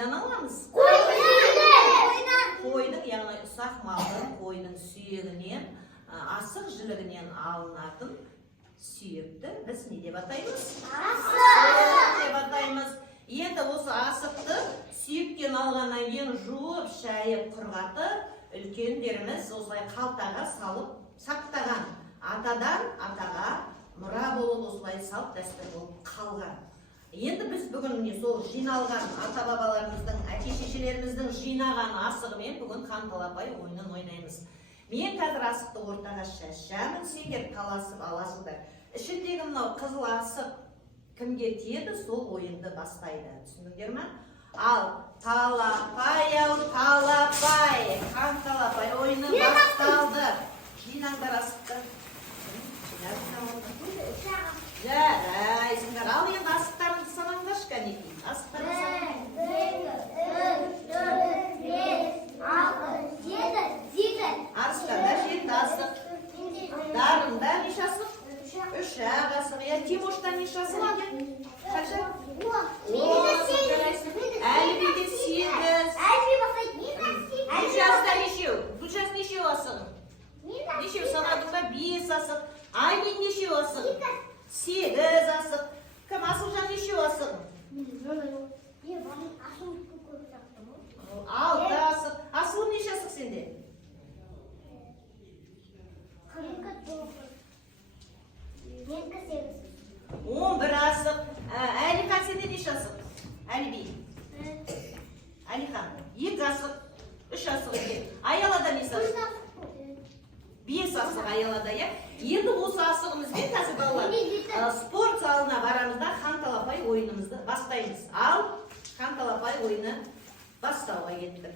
Қайдан аламыз? Қойдың, яғни ұсақ малдың қойдың сүйегінен, асық жілігінен алынатын сүйекті біз не деп атаймыз? Асық деп атаймыз. Енді осы асықты сүйектен алғаннан кейін жуып, шайып, құрғатып, үлкендеріміз осылай қалтаға салып сақтаған. Атадан атаға мұра болып осылай салт дәстүр болып қалған. Енді біз бүгін сол жиналған ата-бабаларымыздың, әке-шешелеріміздің жинаған асығымен бүгін қан талапай ойынын ойнаймыз. Мен қазір асықты ортаға шашамын, сендер таласып аласыңдар. Ішіндегі мынау қызыл асық кімге тиеді, сол ойынды бастайды. Түсіндіңдер ме? Ал талапай, қан талапай ойыны басталды. Жинаңдар асықты. Жарайсыңдар. Ал енді асықтарыңды санаңдаршы кәнекей. Асықтарыңды санаңдар. 1, 2, 3, 4, 5, 6, 7. Арыстанда 7 асық. Дарында неше асық? 3 асық. Тимошта неше асық? Қанша? Әлібиде 8. Гүлжазда нешеу? Гүлжаз нешеу асығың? Нешеу санадың ба? 5 асық. Аймен нешеу асық? 8 асық. Кім Асылжан нешеу асығың? 6 асық. Асылым неше асық сенде? 11 асық. Әлихан сенде неше асық? Әліби. Әлихан 2 асық. 3 асық екен. Аялада неше асық? 5 асық аялада, я? Енді осы асығымызбен қазір балалар спорт залына барамызда қан талапай ойынымызды бастаймыз. Ал қан талапай ойыны бастауға кеттік.